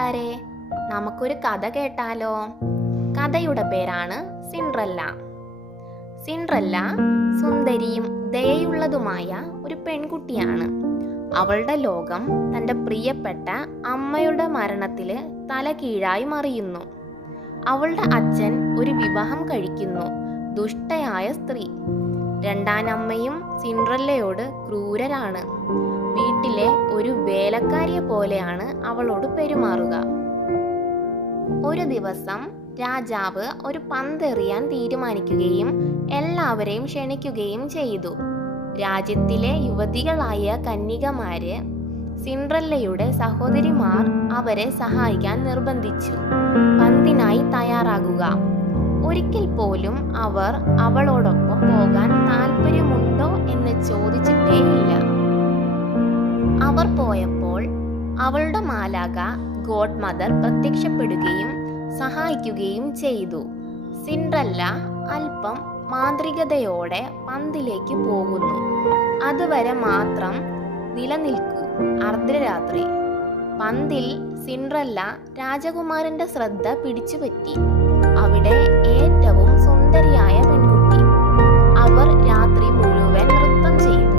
കൂട്ടുകാരെ, നമുക്കൊരു കഥ കേട്ടാലോ? കഥയുടെ പേരാണ് സിൻഡ്രല്ല. സിൻഡ്രല്ല സുന്ദരിയും ദയയുള്ളതുമായ ഒരു പെൺകുട്ടിയാണ്. അവളുടെ ലോകം തൻ്റെ പ്രിയപ്പെട്ട അമ്മയുടെ മരണത്തിൽ തലകീഴായി മറിയുന്നു. അവളുടെ അച്ഛൻ ഒരു വിവാഹം കഴിക്കുന്നു, ദുഷ്ടയായ സ്ത്രീ. രണ്ടാനമ്മയും സിൻഡ്രല്ലയോട് ക്രൂരരാണ്. വീട്ടിലെ ഒരു വേലക്കാരിയെ പോലെയാണ് അവളോട് പെരുമാറുക. ഒരു ദിവസം രാജാവ് ഒരു പന്തെറിയാൻ തീരുമാനിക്കുകയും എല്ലാവരെയും ക്ഷണിക്കുകയും ചെയ്തു. രാജ്യത്തിലെ യുവതികളായ കന്യകമാര് സിൻഡ്രല്ലയുടെ സഹോദരിമാർ അവരെ സഹായിക്കാൻ നിർബന്ധിച്ചു. പന്തിനായി തയ്യാറാകുക. ഒരിക്കൽ പോലും അവർ അവളോടൊപ്പം പോകാൻ താല്പര്യമുണ്ടോ എന്ന് ചോദിച്ചിട്ടേയില്ല. അവർ പോയപ്പോൾ അവളുടെ മാലാഖ ഗോഡ് മദർ പ്രത്യക്ഷപ്പെടുകയും സഹായിക്കുകയും ചെയ്തു. സിൻഡ്രല്ല അല്പം മാന്ത്രികതയോടെ പന്തിലേക്ക് പോകുന്നു. അതുവരെ മാത്രം നിലനിൽക്കൂ. അർദ്ധരാത്രി. പന്തിൽ സിൻഡ്രല്ല രാജകുമാരന്റെ ശ്രദ്ധ പിടിച്ചുപറ്റി. അവിടെ ഏറ്റവും സുന്ദരിയായ പെൺകുട്ടി. അവർ രാത്രി മുഴുവൻ നൃത്തം ചെയ്തു.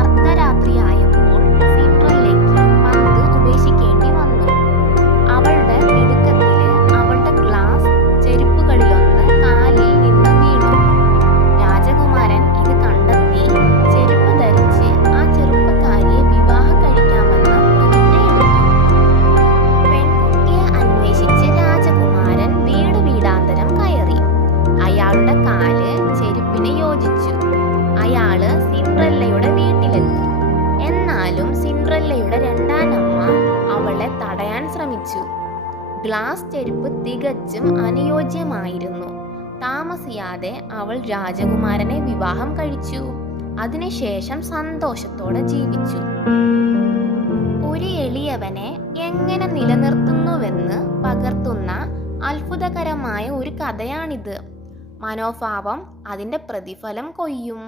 അർദ്ധരാത്രിയായപ്പോൾ സിൻഡ്രല്ലയ്ക്ക് പന്ത് ഉപേക്ഷിക്കേണ്ടി വന്നു. അവളുടെ തിടുക്കത്തില് അവളുടെ ഗ്ലാസ് ചെരുപ്പുകളിലൊന്ന് കാലിൽ നിന്ന് വീണു. രാജകുമാരൻ ഇത് കണ്ടെത്തി ചെരുപ്പ് ധരിച്ച് ആ ചെറുപ്പക്കാരിയെ വിവാഹം കഴിക്കാമെന്ന് പ്രതിജ്ഞയെടുത്തു. പെൺകുട്ടിയെ അന്വേഷിച്ച് രാജകുമാരൻ വീട് വീടാന്തരം കയറി. അയാളുടെ കാല് ചെരുപ്പിന് യോജിച്ചു. അയാള് സിൻഡ്രല്ലയുടെ വീട്ടിലെത്തി. എന്നാലും സിൻഡ്രല്ലയുടെ രണ്ടാനമ്മ അവളെ തടയാൻ ശ്രമിച്ചു. ഗ്ലാസ് ചെരുപ്പ് തികച്ചും അനുയോജ്യമായിരുന്നു. താമസിയാതെ അവൾ രാജകുമാരനെ വിവാഹം കഴിച്ചു. അതിനുശേഷം സന്തോഷത്തോടെ ജീവിച്ചു. ഒരു എളിയവനെ എങ്ങനെ നിലനിർത്തുന്നുവെന്ന് പകർത്തുന്ന അത്ഭുതകരമായ ഒരു കഥയാണിത്. മനോഭാവം അതിൻ്റെ പ്രതിഫലം കൊയ്യും.